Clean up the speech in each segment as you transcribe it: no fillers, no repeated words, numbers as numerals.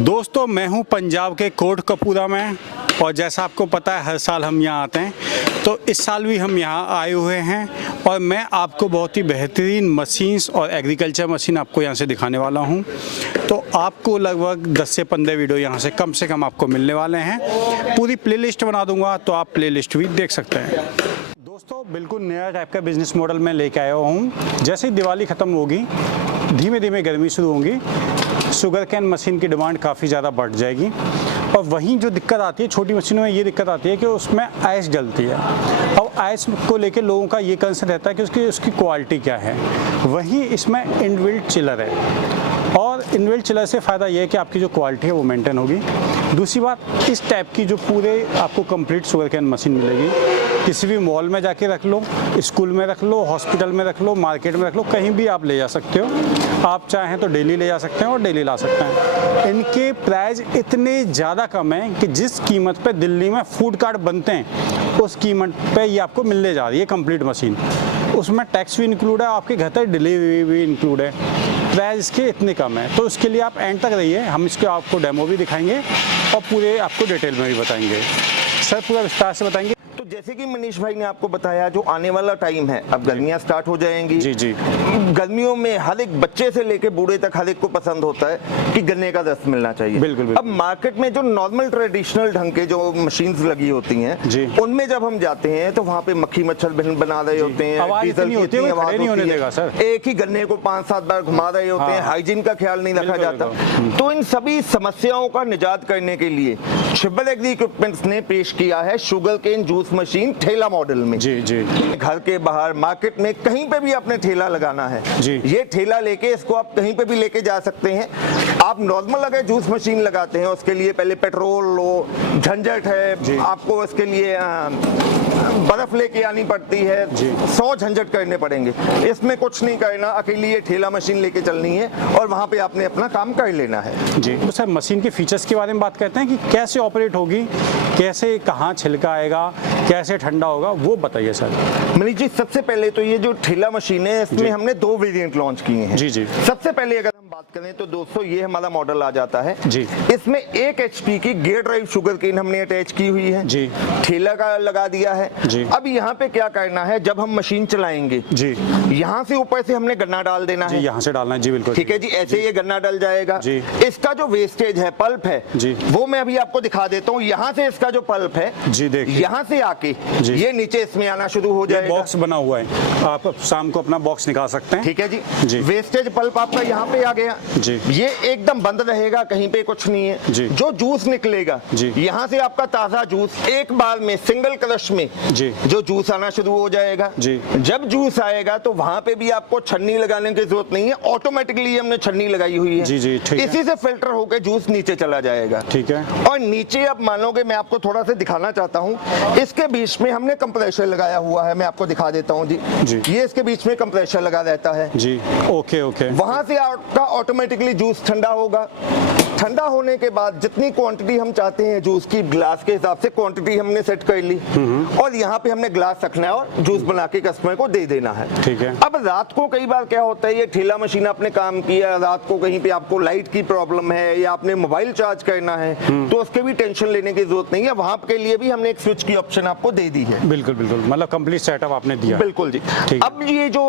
दोस्तों मैं हूं पंजाब के कोटकपूरा में और जैसा आपको पता है हर साल हम यहां आते हैं, तो इस साल भी हम यहां आए हुए हैं और मैं आपको बहुत ही बेहतरीन मशीन्स और एग्रीकल्चर मशीन आपको यहां से दिखाने वाला हूं। तो आपको लगभग 10 से 15 वीडियो यहां से कम आपको मिलने वाले हैं। पूरी प्लेलिस्ट बना दूंगा तो आप प्लेलिस्ट भी देख सकते हैं। दोस्तों बिल्कुल नया टाइप का बिजनेस मॉडल मैं लेके आया हूँ। जैसे ही दिवाली ख़त्म होगी, धीमे धीमे गर्मी शुरू होगी, शुगर कैन मशीन की डिमांड काफ़ी ज़्यादा बढ़ जाएगी। और वहीं जो दिक्कत आती है छोटी मशीनों में, ये दिक्कत आती है कि उसमें आइस जलती है। अब आइस को लेके लोगों का ये कंसर्न रहता है कि उसकी क्वालिटी क्या है। वहीं इसमें इनबिल्ट चिलर है और इनबिल्ट चिलर से फ़ायदा ये है कि आपकी जो क्वालिटी है वो मेंटेन होगी। दूसरी बात, इस टाइप की जो पूरे आपको कंप्लीट शुगर कैन मशीन मिलेगी। किसी भी मॉल में जाके रख लो, स्कूल में रख लो, हॉस्पिटल में रख लो, मार्केट में रख लो, कहीं भी आप ले जा सकते हो। आप चाहें तो डेली ले जा सकते हैं और डेली ला सकते हैं। इनके प्राइस इतने ज़्यादा कम हैं कि जिस कीमत पे दिल्ली में फूड कार्ट बनते हैं उस कीमत पे ये आपको मिलने जा रही है कंप्लीट मशीन। उसमें टैक्स भी इंक्लूड है, आपके घर तक डिलीवरी भी इंक्लूड है। प्राइस इसके इतने कम है, तो इसके लिए आप एंड तक रहिए। हम इसके आपको डेमो भी दिखाएंगे और पूरे आपको डिटेल में भी बताएंगे। सर पूरा विस्तार से बताएंगे। तो जैसे कि मनीष भाई ने आपको बताया, जो आने वाला टाइम है, अब गर्मियां स्टार्ट हो जाएंगी। जी। गर्मियों में हर एक बच्चे से लेके बूढ़े तक हर एक को पसंद होता है कि गन्ने का रस मिलना चाहिए। बिल्कुल। अब मार्केट में जो नॉर्मल ट्रेडिशनल ढंग के जो मशीन्स लगी होती हैं, उनमें जब हम जाते हैं तो वहाँ पे मक्खी मच्छर बना रहे होते हैं, डीजल की इतनी आवाज होती है, एक ही गन्ने को 5-7 बार घुमा रहे होते हैं, हाइजीन का ख्याल नहीं रखा जाता। तो इन सभी समस्याओं का निजात करने के लिए छिब्बल एग्री इक्विपमेंट्स ने पेश किया है शुगर केन जूस मशीन ठेला मॉडल में। जी। घर के बाहर मार्केट में कहीं पे भी आपने ठेला लगाना है, ये ठेला लेके इसको आप कहीं पे भी लेके जा सकते हैं। आप नॉर्मल अगर जूस मशीन लगाते हैं उसके लिए पहले पेट्रोल लो, झंझट है, आपको इसके लिए बर्फ लेके आनी पड़ती है, 100 झंझट करने पड़ेंगे। इसमें कुछ नहीं करना, अकेली ये ठेला मशीन लेके चलनी है और वहां पे आपने अपना काम कर लेना है। जी तो सर मशीन के फीचर्स के बारे में बात करते हैं कि कैसे ऑपरेट होगी, कैसे कहाँ छिलका आएगा, कैसे ठंडा होगा, वो बताइए सर। मनीष जी, सबसे पहले तो ये जो ठेला मशीन है इसमें हमने 2 वेरिएंट लॉन्च किए हैं। जी। सबसे पहले अगर हम बात करें तो दोस्तों ये हमारा मॉडल आ जाता है। जी। इसमें 1 HP की गियर ड्राइव शुगर केन हमने अटैच की हुई है। जी। ठेला का लगा दिया है। जी। अब यहाँ पे क्या करना है, जब हम मशीन चलाएंगे, जी, यहाँ से ऊपर से हमने गन्ना डाल देना है। यहाँ से डालना है। जी बिल्कुल। ठीक है जी, ऐसे ये गन्ना डल जाएगा। जी। इसका जो वेस्टेज है, पल्प है, जी, वो मैं अभी आपको दिखा देता हूँ। यहाँ से इसका जो पल्प है, जी देखिए, यहाँ से आके ये नीचे इसमें आना शुरू हो जाएगा। बॉक्स बना हुआ है, आप शाम को अपना बॉक्स निकाल सकते हैं। ठीक है जी। जी। वेस्टेज पल्प आपका यहाँ पे आ गया। जी। ये एकदम बंद रहेगा, कहीं पे कुछ नहीं है। जी। जो जूस निकलेगा, जी, यहाँ से आपका ताजा जूस एक बार में सिंगल क्रश में जी जो जूस आना शुरू हो जाएगा। जी। जब जूस आएगा तो वहां पे भी आपको छन्नी लगाने की जरूरत नहीं है, ऑटोमेटिकली हमने छन्नी लगाई हुई है। जी ठीक है। इसी से फिल्टर होकर जूस नीचे चला जाएगा। ठीक है। और नीचे आप मानोगे, मैं आपको थोड़ा सा दिखाना चाहता हूँ, इसके बीच में हमने कंप्रेसर लगाया हुआ है। मैं आपको दिखा देता हूँ जी। ये इसके बीच में कंप्रेसर लगा रहता है। जी। ओके। वहां से आपका ऑटोमेटिकली जूस ठंडा होगा। ठंडा होने के बाद जितनी क्वांटिटी हम चाहते हैं जूस की, ग्लास के हिसाब से क्वांटिटी हमने सेट कर ली और यहाँ पे हमने ग्लास रखना है और जूस बना के कस्टमर को दे देना है। ठीक है। अब रात को कई बार क्या होता है, ये ठेला मशीन आपने काम किया, रात को कहीं पे आपको लाइट की प्रॉब्लम है या आपने मोबाइल चार्ज करना है, तो उसके भी टेंशन लेने की जरूरत नहीं है। वहां के लिए भी हमने एक स्विच की ऑप्शन आपको दे दी है। बिल्कुल, मतलब कंप्लीट सेटअप आपने दिया। बिल्कुल जी। अब ये जो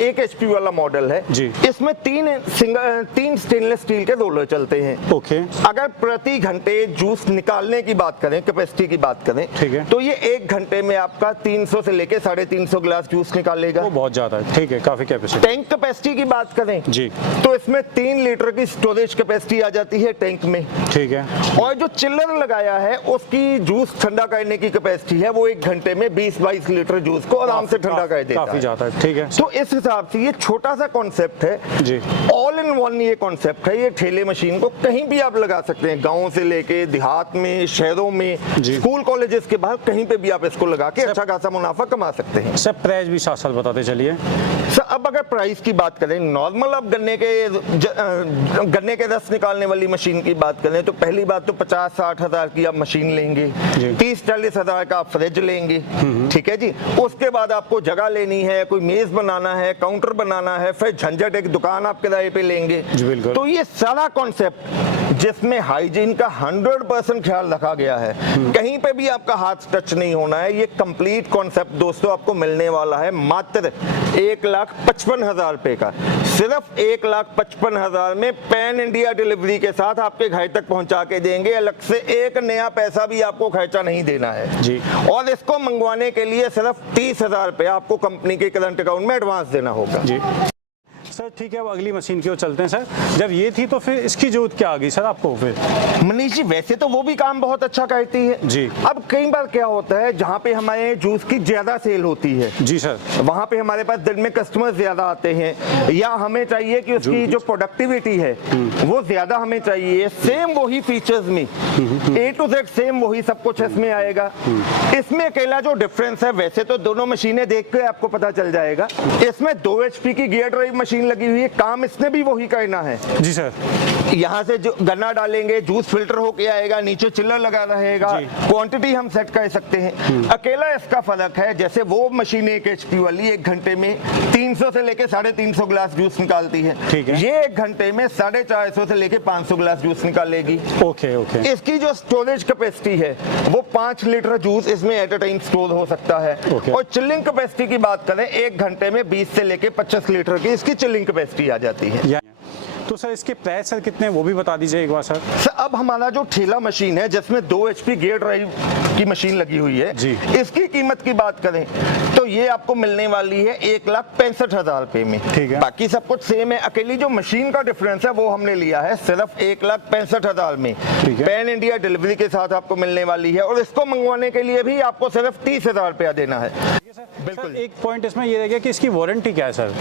1 HP वाला मॉडल है जी, इसमें 3 स्टेनलेस स्टील के रोलर चलते हैं। ओके। अगर प्रति घंटे जूस निकालने की बात करें, कैपेसिटी की बात करें, ठीक है, तो ये 1 घंटे में आपका 300 से लेके 350 ग्लास जूस निकालेगा। वो बहुत ज्यादा है। ठीक है, काफी कैपेसिटी। टैंक कैपेसिटी की बात करें जी, तो इसमें 3 लीटर की स्टोरेज कैपेसिटी आ जाती है टैंक में। ठीक है। और जो चिल्लर लगाया है उसकी जूस ठंडा करने की कैपेसिटी है, वो 1 घंटे में 20-22 लीटर जूस को आराम से ठंडा कर देता है। काफी ज्यादा है। ठीक है। तो इस हिसाब से ये छोटा सा कॉन्सेप्ट है जी, ऑल इन वन ये कॉन्सेप्ट है। ये ठेले मशीन को कहीं भी आप लगा सकते हैं, गांव से लेके देहात में, शहरों में, स्कूल कॉलेजेस के बाहर कहीं पे भी आप इसको लगा के अच्छा खासा मुनाफा कमा सकते हैं। सर प्राइस भी साथ साथ बताते चलिए। सर अब अगर प्राइस की बात करें, नॉर्मल अब गन्ने के रस निकालने वाली मशीन की बात करें तो पहली बात तो 50-60 हजार की आप मशीन लेंगे, 30-40 हजार का आप फ्रिज लेंगे। ठीक है जी। उसके बाद आपको जगह लेनी है, कोई मेज बनाना है, काउंटर बनाना है, फिर झंझट एक दुकान आप किराए पे लेंगे। तो ये सारा कॉन्सेप्ट जिसमें हाइजीन का 100% ख्याल रखा गया है। कहीं पे भी आपका हाथ टच नहीं होना है। ये कंप्लीट कॉन्सेप्ट दोस्तों आपको मिलने वाला है मात्र 1,55,000 रुपए का। सिर्फ 1,55,000 में पैन इंडिया डिलीवरी के साथ आपके घर तक पहुंचा के देंगे। अलग से एक नया पैसा भी आपको खर्चा नहीं देना है जी। और इसको मंगवाने के लिए सिर्फ 30,000 रुपए आपको कंपनी के करंट अकाउंट में एडवांस देना होगा जी। सर ठीक है, अब अगली मशीन की ओर चलते हैं सर। जब ये थी तो फिर इसकी जरूरत क्या आ गई सर आपको फिर? मनीष जी वैसे तो वो भी काम बहुत अच्छा करती है जी। अब कई बार क्या होता है जहाँ पे हमारे जूस की ज्यादा सेल होती है जी सर, वहाँ पे हमारे पास दिन में कस्टमर ज्यादा आते हैं या हमें चाहिए कि उसकी जो प्रोडक्टिविटी है वो ज्यादा हमें चाहिए। सेम वही फीचर्स में A to Z सेम वही सब कुछ इसमें आएगा। इसमें अकेला जो डिफरेंस है, वैसे तो दोनों मशीनें देख के आपको पता चल जाएगा, इसमें 2 HP की गियर ड्राइव मशीन लगी हुई है। काम इसने भी वही करना है जी सर। यहाँ से जो गन्ना डालेंगे जूस फिल्टर होके आएगा, नीचे चिल्लर लगा रहेगा, क्वांटिटी हम सेट कर सकते हैं। अकेला इसका फर्क है, जैसे वो मशीन 1 HP वाली 1 घंटे में 300 से लेके 350 ग्लास जूस निकालती है, ठीक है। ये 1 घंटे में 450 से लेके 500 ग्लास जूस निकालेगी। Okay okay. इसकी जो स्टोरेज कैपेसिटी है वो 5 लीटर जूस इसमें एट अ टाइम स्टोर हो सकता है। और चिल्लिंग कैपेसिटी की बात करें, 1 घंटे में 20 से लेके 25 लीटर की इसकी चिल्लिंग कैपेसिटी आ जाती है। तो सर इसके प्राइस सर कितने वो भी बता दीजिए एक बार सर। अब हमारा जो ठेला मशीन है जिसमें 2 HP गियर ड्राइव की मशीन लगी हुई है जी। इसकी कीमत की बात करें तो ये आपको मिलने वाली है 1,65,000 रुपए में। ठीक है। बाकी सब कुछ सेम है, अकेली जो मशीन का डिफरेंस है वो हमने लिया है सिर्फ 1,65,000 में। ठीक है। पैन इंडिया डिलीवरी के साथ आपको मिलने वाली है और इसको मंगवाने के लिए भी आपको सिर्फ 30,000 रुपया देना है। बिल्कुल। एक पॉइंट इसमें ये रहेगा कि इसकी वारंटी क्या है सर?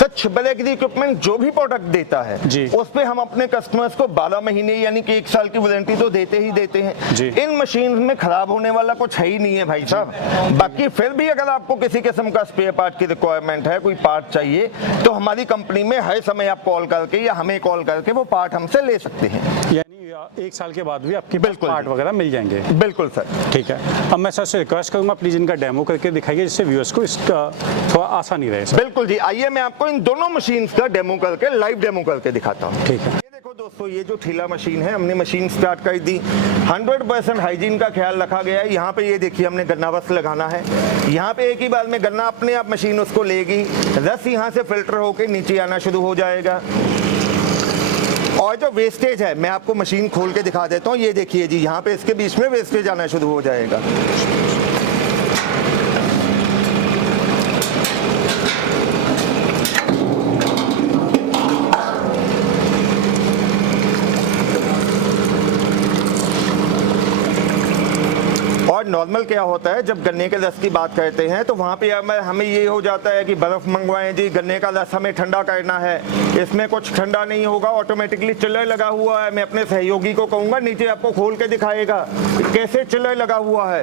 सच बलेगरी इक्विपमेंट जो भी प्रोडक्ट देता है जी। उस पे हम अपने कस्टमर्स को 12 महीने यानी कि 1 साल की वारंटी तो देते ही देते हैं जी। इन मशीन में खराब होने वाला कुछ है ही नहीं है भाई साहब। बाकी फिर भी अगर आपको किसी किस्म का स्पेयर पार्ट की रिक्वायरमेंट है, कोई पार्ट चाहिए, तो हमारी कंपनी में हर समय आप कॉल करके या हमें कॉल करके वो पार्ट हमसे ले सकते हैं। यानी 1 साल के बाद भी आपके बिल्कुल पार्ट वगैरह मिल जाएंगे। बिल्कुल सर। ठीक है, अब मैं सर से रिक्वेस्ट करूंगा प्लीज इनका डेमो करके दिखाइए जिससे व्यूअर्स को इसका थोड़ा आसानी रहे सर। बिल्कुल जी, आइए मैं आपको इन दोनों मशीन का डेमो करके लाइव डेमो करके दिखाता हूँ। ठीक है। ये देखो दोस्तों, ये जो ठेला मशीन है हमने मशीन स्टार्ट कर दी। 100% हाइजीन का ख्याल रखा गया है। यहाँ पे ये देखिए हमने गन्ना बस लगाना है। यहाँ पे एक ही बार में गन्ना अपने आप मशीन उसको लेगी, रस यहाँ से फिल्टर होके नीचे आना शुरू हो जाएगा। और जो वेस्टेज है मैं आपको मशीन खोल के दिखा देता हूँ। ये देखिए जी, यहाँ पे इसके बीच में वेस्टेज आना शुरू हो जाएगा। और नॉर्मल क्या होता है, जब गन्ने के रस की बात करते हैं तो वहाँ पे हमें ये हो जाता है कि बर्फ़ मंगवाएं जी, गन्ने का रस हमें ठंडा करना है। इसमें कुछ ठंडा नहीं होगा, ऑटोमेटिकली चिल्लर लगा हुआ है। मैं अपने सहयोगी को कहूँगा नीचे आपको खोल के दिखाएगा कैसे चिल्लर लगा हुआ है।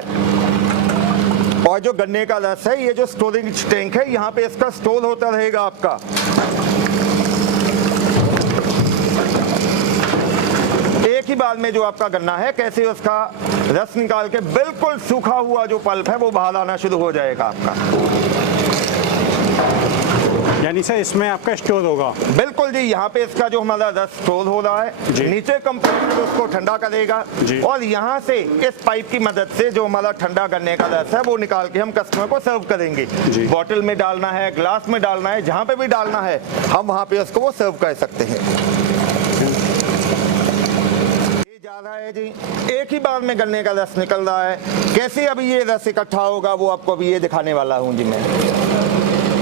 और जो गन्ने का रस है, ये जो स्टोरेज टैंक है, यहाँ पे इसका स्टोर होता रहेगा आपका। एक ही बार में जो आपका गन्ना है कैसे उसका रस निकाल के बिल्कुल सूखा हुआ जो पल्प है वो बाहर आना शुरू हो जाएगा आपका। यानी सर इसमें आपका स्टोर होगा? बिल्कुल जी, यहाँ पे इसका जो हमारा रस स्टोर हो रहा है, नीचे कंप्रेसर उसको ठंडा करेगा और यहाँ से इस पाइप की मदद से जो हमारा ठंडा गन्ने का रस है वो निकाल के हम कस्टमर को सर्व करेंगे। बॉटल में डालना है, ग्लास में डालना है, जहाँ पे भी डालना है हम वहाँ पे उसको वो सर्व कर सकते हैं। जा रहा है जी, एक ही बार में गन्ने का रस निकल रहा है। कैसे अभी ये रस इकट्ठा होगा वो आपको अभी ये दिखाने वाला हूँ जी मैं।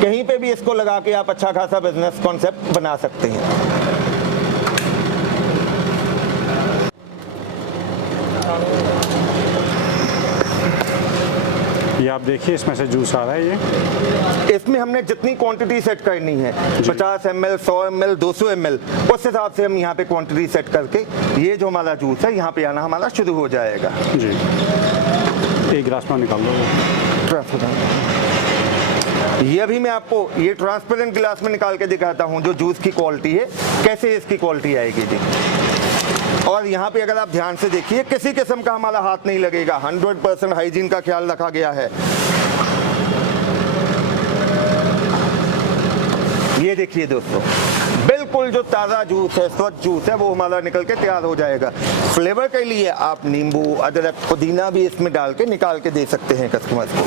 कहीं पे भी इसको लगा के आप अच्छा खासा बिजनेस कॉन्सेप्ट बना सकते हैं। ये आप देखिए इसमें से जूस आ रहा है। ये इसमें हमने जितनी क्वांटिटी सेट करनी है 50 ml, 100 ml, 200 ml, उस हिसाब से हम यहाँ पे क्वांटिटी सेट करके ये जो हमारा जूस है यहाँ पे आना हमारा शुरू हो जाएगा जी। एक गिलास में निकाल लो। ये अभी मैं आपको ये ट्रांसपेरेंट गिलास में निकाल के दिखाता हूँ जो जूस की क्वालिटी है, कैसे इसकी क्वालिटी आएगी जी। और यहाँ पे अगर आप ध्यान से देखिए किसी किस्म का हमारा हाथ नहीं लगेगा, 100% हाइजीन का ख्याल रखा गया है। ये देखिए दोस्तों, बिल्कुल बिल्कुल जो ताज़ा जूस है, स्वच्छ जूस है, वो हमारा निकल के तैयार हो जाएगा। फ्लेवर के लिए आप नींबू, अदरक, पुदीना भी इसमें डाल के निकाल के दे सकते हैं कस्टमर्स को।